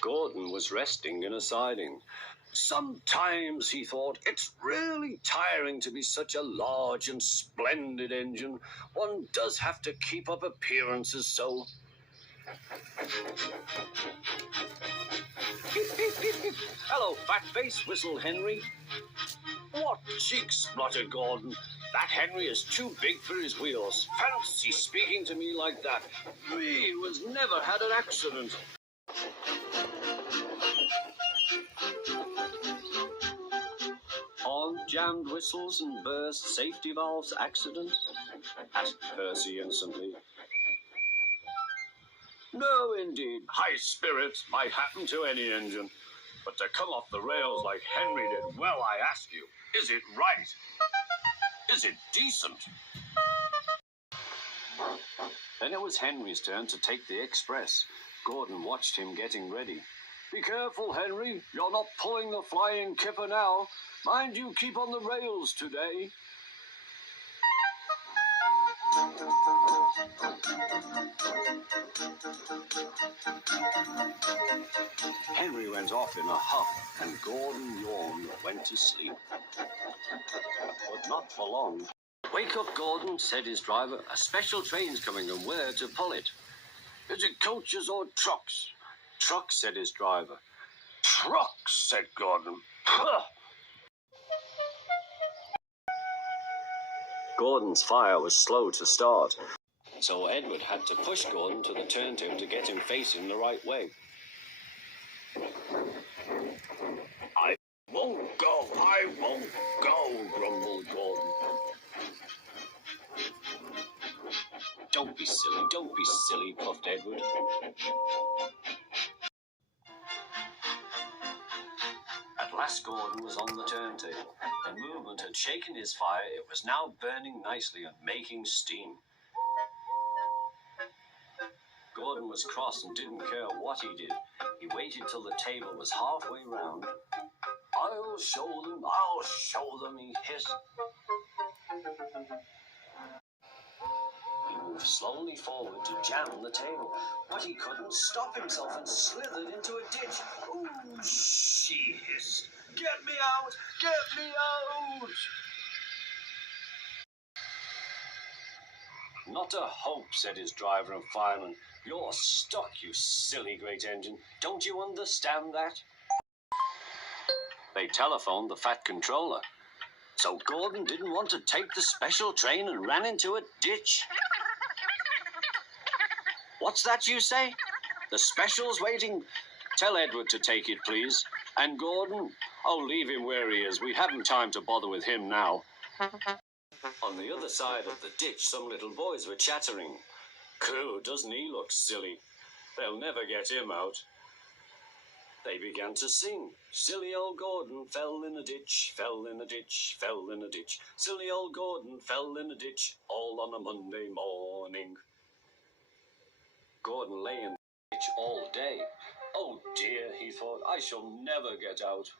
Gordon was resting in a siding. Sometimes, he thought, it's really tiring to be such a large and splendid engine. One does have to keep up appearances, so... Beep, beep, beep, beep. Hello, fat face, whistled Henry. What cheeks, spluttered Gordon. That Henry is too big for his wheels. Fancy speaking to me like that. Me was never had an accident. On jammed whistles and burst safety valves accident? Asked Percy innocently. No, indeed. High spirits might happen to any engine. But to come off the rails like Henry did, well, I ask you, is it right? Is it decent? Then it was Henry's turn to take the express. Gordon watched him getting ready. Be careful, Henry. You're not pulling the flying kipper now. Mind you keep on the rails today. Henry went off in a huff, and Gordon yawned and went to sleep. But not for long. Wake up, Gordon, said his driver. A special train's coming, and where to pull it? Is it coaches or trucks? Trucks, said his driver. Trucks, said Gordon. Puh! Gordon's fire was slow to start, so Edward had to push Gordon to the turntable to get him facing the right way. I won't go, grumbled Gordon. Don't be silly, puffed Edward. At last Gordon was on the turntable. The movement had shaken his fire. It was now burning nicely and making steam. Gordon was cross and didn't care what he did. He waited till the table was halfway round. I'll show them, he hissed. He moved slowly forward to jam the table, but he couldn't stop himself and slithered into a ditch. Ooh, she hissed. Get me out! Get me out! Not a hope, said his driver and fireman. You're stuck, you silly great engine. Don't you understand that? They telephoned the Fat Controller. So Gordon didn't want to take the special train and ran into a ditch. What's that you say? The special's waiting. Tell Edward to take it, please. And Gordon? Oh, leave him where he is. We haven't time to bother with him now. On the other side of the ditch, some little boys were chattering. Crew, doesn't he look silly? They'll never get him out. They began to sing. Silly old Gordon fell in a ditch, fell in a ditch, fell in a ditch. Silly old Gordon fell in a ditch, all on a Monday morning. Gordon lay in the ditch all day. Oh dear, he thought, I shall never get out.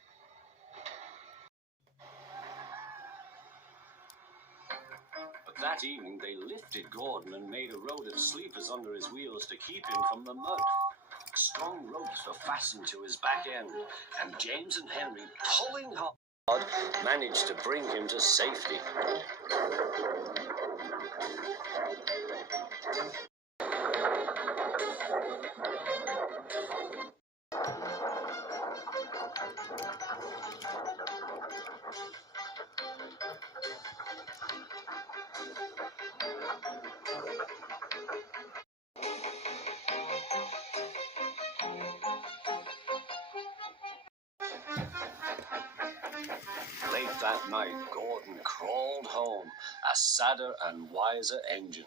But that evening they lifted Gordon and made a road of sleepers under his wheels to keep him from the mud. Strong ropes were fastened to his back end, and James and Henry, pulling hard, managed to bring him to safety. Late that night, Gordon crawled home, a sadder and wiser engine.